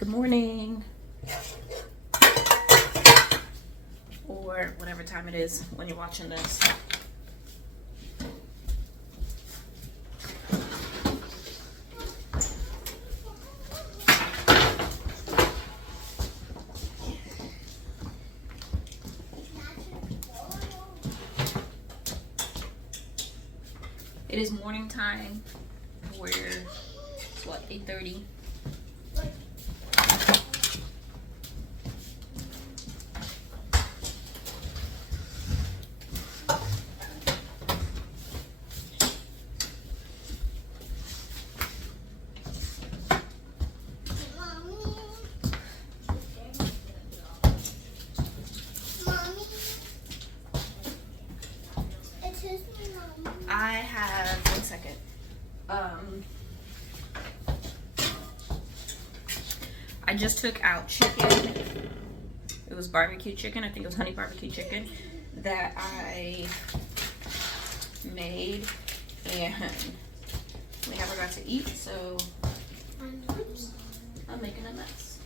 Good morning, or whatever time it is when you're watching this. It is morning time. It's what, 8:30? I have, one second. I just took out chicken. It was barbecue chicken. I think it was honey barbecue chicken that I made, and we never got to eat, so oops, I'm making a mess.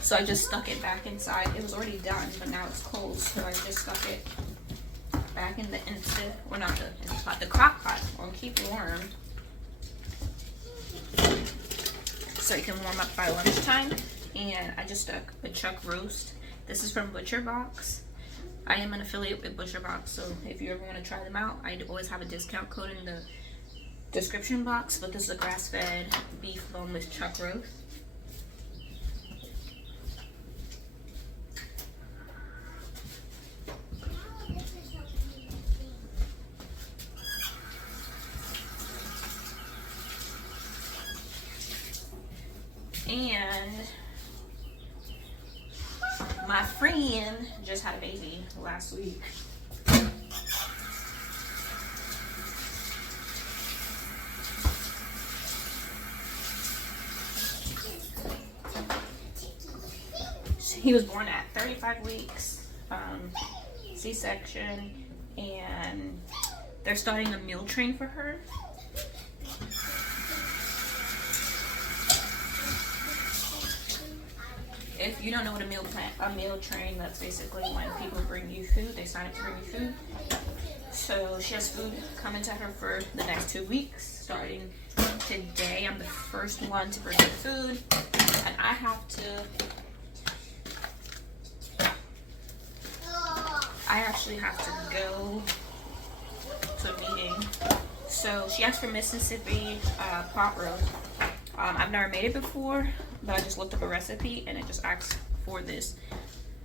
So I just stuck it back inside. It was already done, but now it's cold, so I just stuck it back in the instant, or not the instant pot, the crock pot, or keep warm, so it can warm up by lunchtime. And I just stuck a chuck roast. This is from Butcher Box. I am an affiliate with Butcher Box, so if you ever want to try them out, I always have a discount code in the description box. But this is a grass-fed beef boneless chuck roast. And my friend just had a baby last week. He was born at 35 weeks, C-section, and they're starting a meal train for her. If you don't know what a meal train, that's basically when people bring you food. They sign up to bring you food. So she has food coming to her for the next 2 weeks. Starting today, I'm the first one to bring her food, and I actually have to go to a meeting. So she asked for Mississippi pot roast. I've never made it before, but I just looked up a recipe, and it just asks for this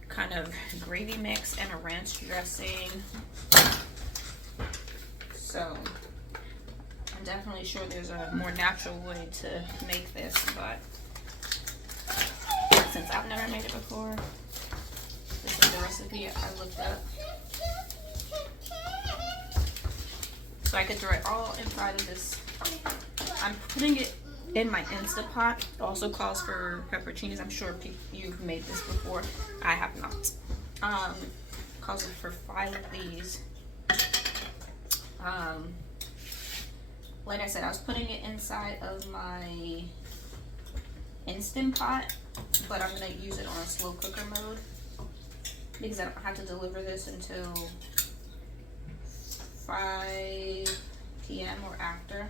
kind of gravy mix and a ranch dressing. So I'm definitely sure there's a more natural way to make this, but since I've never made it before, this is the recipe I looked up. So I could throw it all inside of this. I'm putting it in my Instapot. It also calls for pepperoncinis. I'm sure you've made this before. I have not. Calls for 5 of these. Like I said, I was putting it inside of my Instant Pot, but I'm gonna use it on a slow cooker mode because I don't have to deliver this until 5 p.m. or after.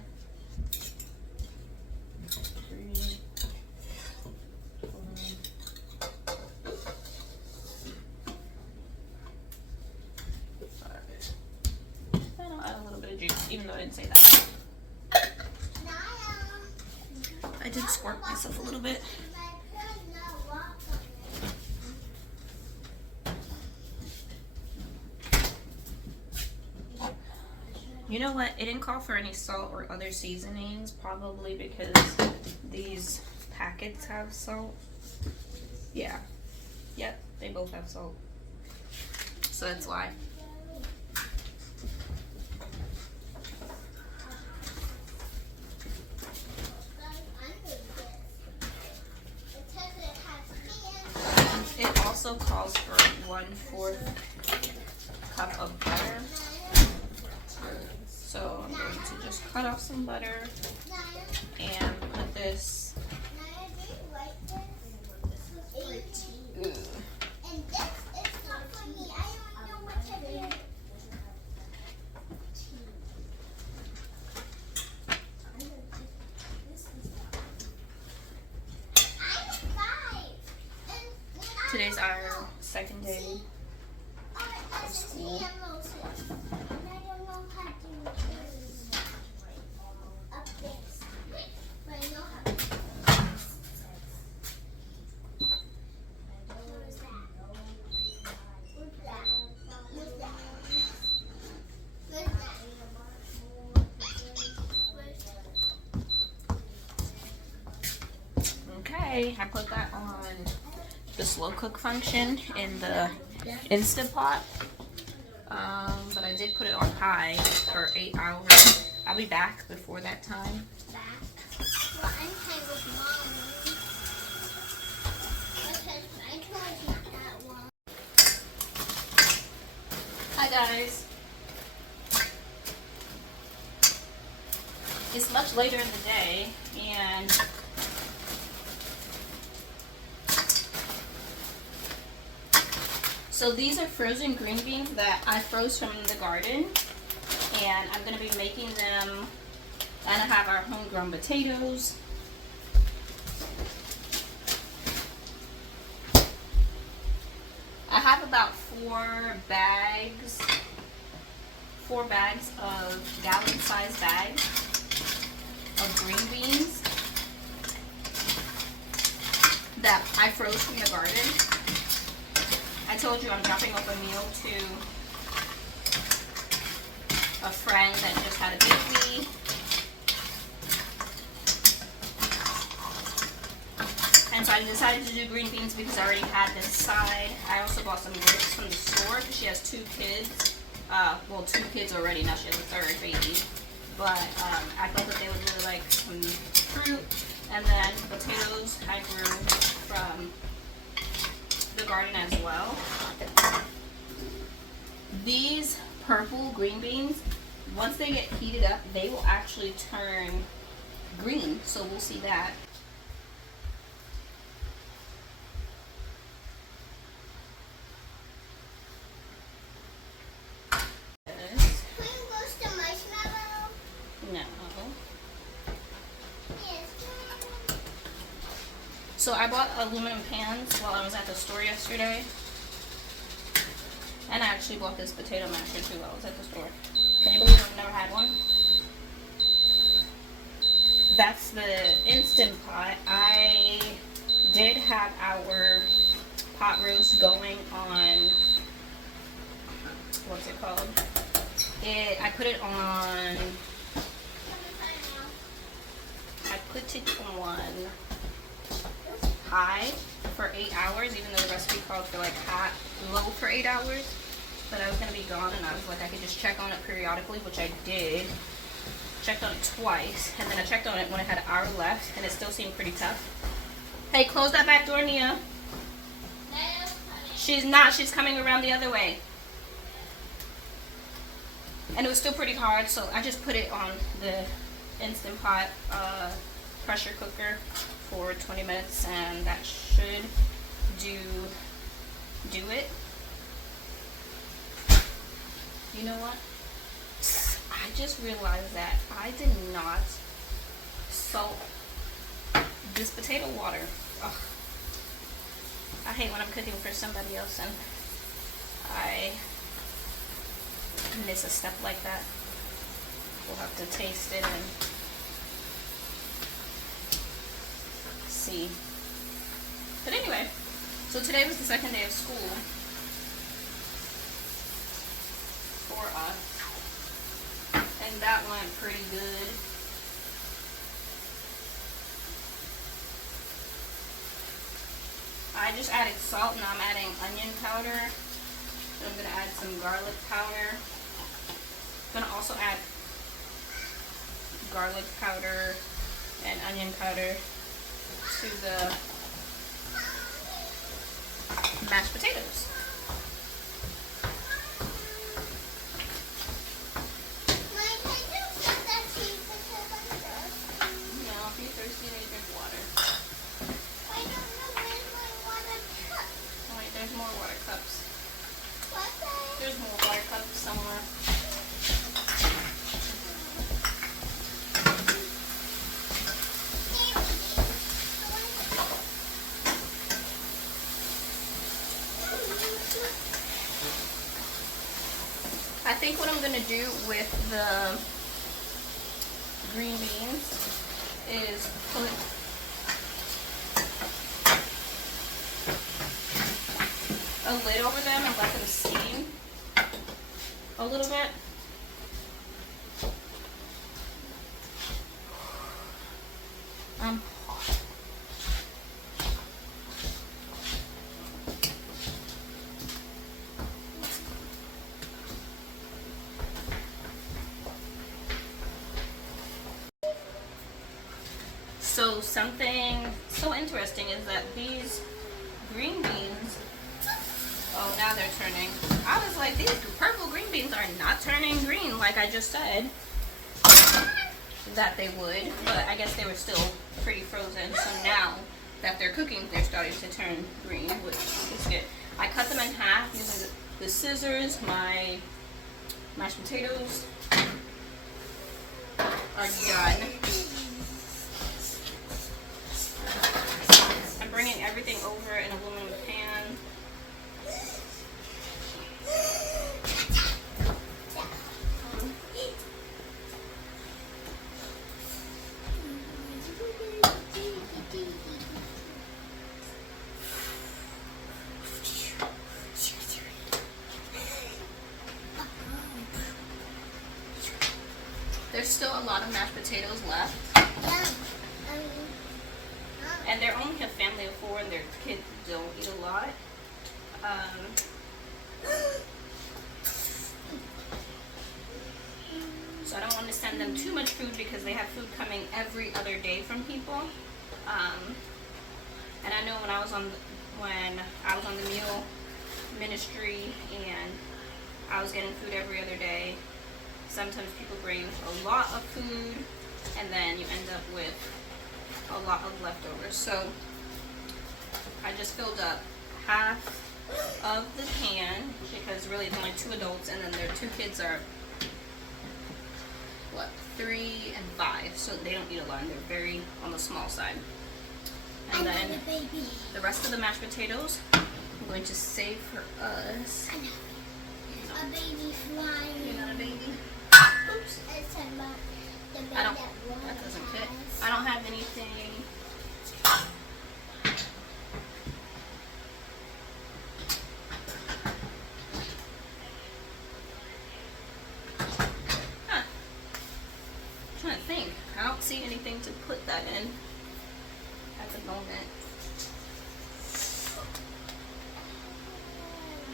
3, 4, 5. And I'll add a little bit of juice, even though I didn't say that. I did squirt myself a little bit. You know what? It didn't call for any salt or other seasonings, probably because these packets have salt. Yeah. Yep, they both have salt. So that's why. It also calls for 1/4 cup of butter. So I'm I'm going to just cut off some butter and put this. Ooh. Today's our second day of school. Okay, I put that on the slow cook function in the Instant Pot, but I did put it on high for 8 hours. I'll be back before that time. Hi guys. It's much later in the day, and so these are frozen green beans that I froze from the garden, and I'm going to be making them, and I have our homegrown potatoes. I have about 4 bags of gallon-sized bags of green beans that I froze from the garden. I told you I'm dropping off a meal to a friend that just had a baby. And so I decided to do green beans because I already had this side. I also bought some grapes from the store because she has 2 kids. Well, 2 kids already, now she has a 3rd baby. But I thought that they would really like some fruit. And then potatoes I grew from the garden as well. These purple green beans, once they get heated up, they will actually turn green. So we'll see that. So I bought aluminum pans while I was at the store yesterday. And I actually bought this potato masher too while I was at the store. Can you believe I've never had one? That's the Instant Pot. I did have our pot roast going on, what's it called? I put it on high for 8 hours, even though the recipe called for like low for 8 hours. But I was going to be gone, and I was like, I could just check on it periodically, which I did. Checked on it twice, and then I checked on it when I had an hour left, and it still seemed pretty tough. Hey, close that back door, Nia. She's not. She's coming around the other way. And it was still pretty hard, so I just put it on the Instant Pot pressure cooker for 20 minutes, and that should do it. You know what? I just realized that I did not salt this potato water. Ugh. I hate when I'm cooking for somebody else and I miss a step like that. We'll have to taste it and see. But anyway, so today was the second day of school for us, and that went pretty good. I just added salt, and I'm adding onion powder. And I'm going to add some garlic powder. I'm going to also add garlic powder and onion powder to the mashed potatoes. think what I'm gonna do with the green beans is put a lid over them and let them steam a little bit. So something so interesting is that these green beans, oh, now they're turning. I was like, these purple green beans are not turning green like I just said that they would, but I guess they were still pretty frozen. So now that they're cooking, they're starting to turn green, which is good. I cut them in half using the scissors. My mashed potatoes are done. I'm bringing everything over in an aluminum pan. There's still a lot of mashed potatoes left. And they're only a family of 4 and their kids don't eat a lot. So I don't want to send them too much food because they have food coming every other day from people. And I know when I was on the meal ministry and I was getting food every other day, sometimes people bring a lot of food and then you end up with a lot of leftovers. So I just filled up half of the pan because really it's only 2 adults and then their 2 kids are what, 3 and 5, so they don't eat a lot and they're very on the small side. And then the rest of the mashed potatoes I'm going to save for us. I know. A baby flying. You're not a baby? Oops. It's about the baby I don't, that doesn't fit. I don't have anything. Huh. I'm trying to think. I don't see anything to put that in at the moment.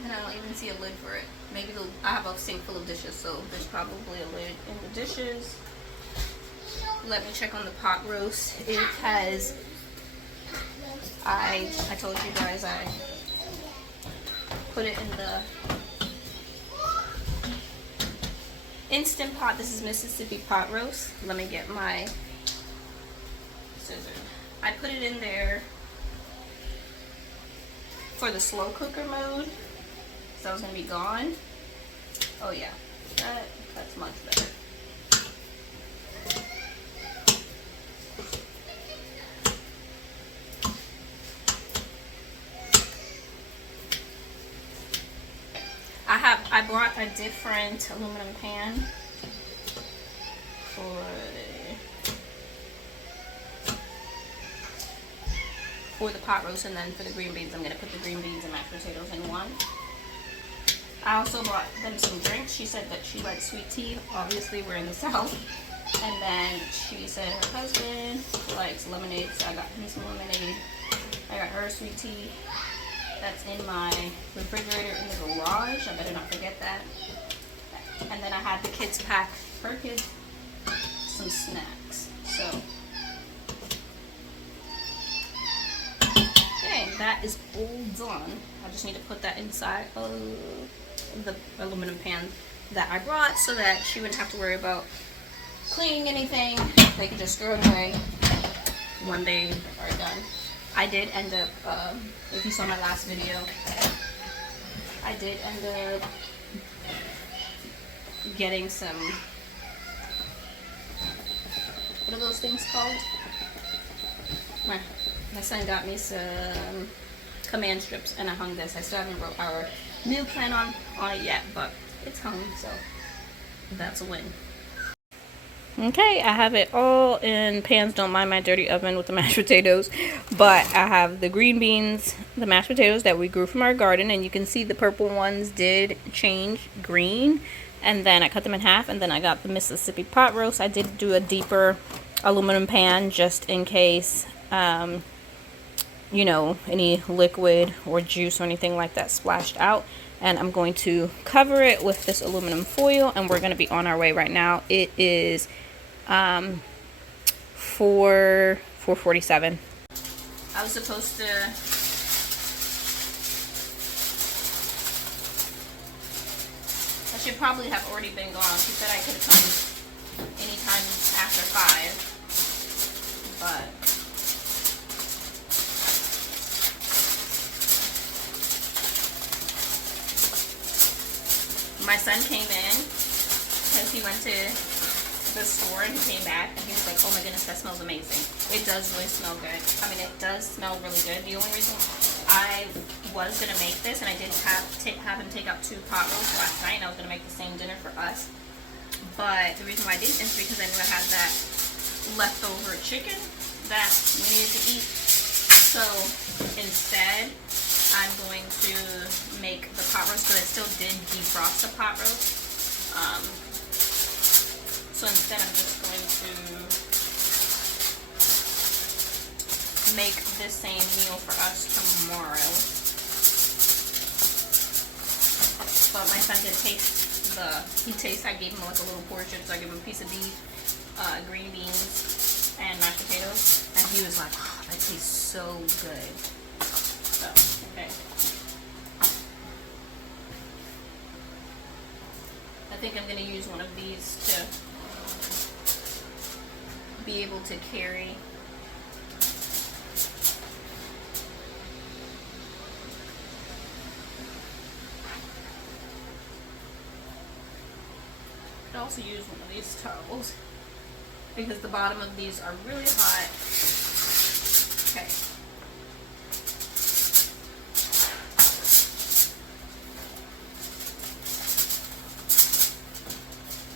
And I don't even see a lid for it. Maybe I have a sink full of dishes, so there's probably a lid in the dishes. Let me check on the pot roast. It has, I told you guys I put it in the Instant Pot. This is Mississippi pot roast. Let me get my scissors. I put it in there for the slow cooker mode. So I was gonna be gone. Oh yeah, that's much better. I brought a different aluminum pan for the pot roast, and then for the green beans, I'm gonna put the green beans and mashed potatoes in one. I also brought them some drinks. She said that she likes sweet tea. Obviously, we're in the South. And then she said her husband likes lemonade, so I got him some lemonade. I got her sweet tea. That's in my refrigerator in the garage. I better not forget that. And then I had the kids pack, her kids, some snacks. So, okay, that is all done. I just need to put that inside of the aluminum pan that I brought so that she wouldn't have to worry about cleaning anything. They could just throw it away when they are done. I did end up, if you saw my last video, I did end up getting some, what are those things called? My son got me some command strips and I hung this. I still haven't wrote our meal plan on it yet, but it's hung, so that's a win. Okay, I have it all in pans. Don't mind my dirty oven with the mashed potatoes. But I have the green beans, the mashed potatoes that we grew from our garden. And you can see the purple ones did change green. And then I cut them in half. And then I got the Mississippi pot roast. I did do a deeper aluminum pan just in case, you know, any liquid or juice or anything like that splashed out. And I'm going to cover it with this aluminum foil. And we're going to be on our way right now. It is 4:47. I was supposed to I should probably have already been gone. She said I could come anytime after 5, but my son came in because he went to the store and he came back and he was like, oh my goodness, that smells amazing. It does really smell good. I mean, it does smell really good. The only reason I was going to make this, and I did have him take out 2 pot roasts last night, and I was going to make the same dinner for us. But the reason why I didn't is because I knew I had that leftover chicken that we needed to eat. So instead, I'm going to make the pot roast, because I still did defrost the pot roast. So instead, I'm just going to make this same meal for us tomorrow. But my son did taste I gave him like a little portion, so I gave him a piece of beef, green beans, and mashed potatoes, and he was like, oh, that tastes so good. So, okay. I think I'm going to use one of these to be able to carry. I could also use one of these towels because the bottom of these are really hot. Okay.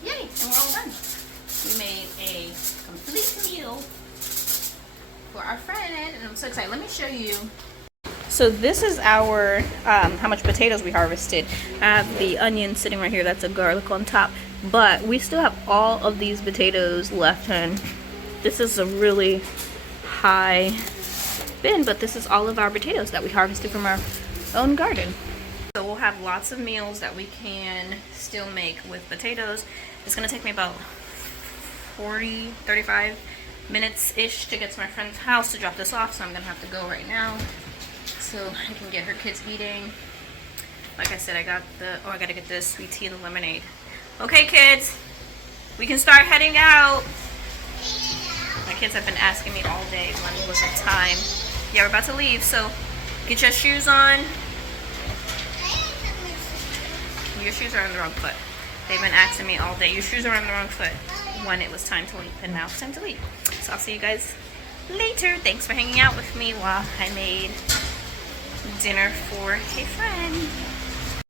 Yay, and we're all done. We made a complete meal for our friend, and I'm so excited. Let me show you. So this is our, how much potatoes we harvested. I have the onion sitting right here. That's a garlic on top. But we still have all of these potatoes left, and this is a really high bin, but this is all of our potatoes that we harvested from our own garden. So we'll have lots of meals that we can still make with potatoes. It's gonna take me about 35 minutes-ish to get to my friend's house to drop this off, so I'm gonna have to go right now so I can get her kids eating. Like I said, I gotta get the sweet tea and the lemonade. Okay, kids, we can start heading out. My kids have been asking me all day when was the time. Yeah, we're about to leave, so get your shoes on. Your shoes are on the wrong foot. They've been asking me all day, your shoes are on the wrong foot, when it was time to leave, and now it's time to leave. So I'll see you guys later. Thanks for hanging out with me while I made dinner for a friend.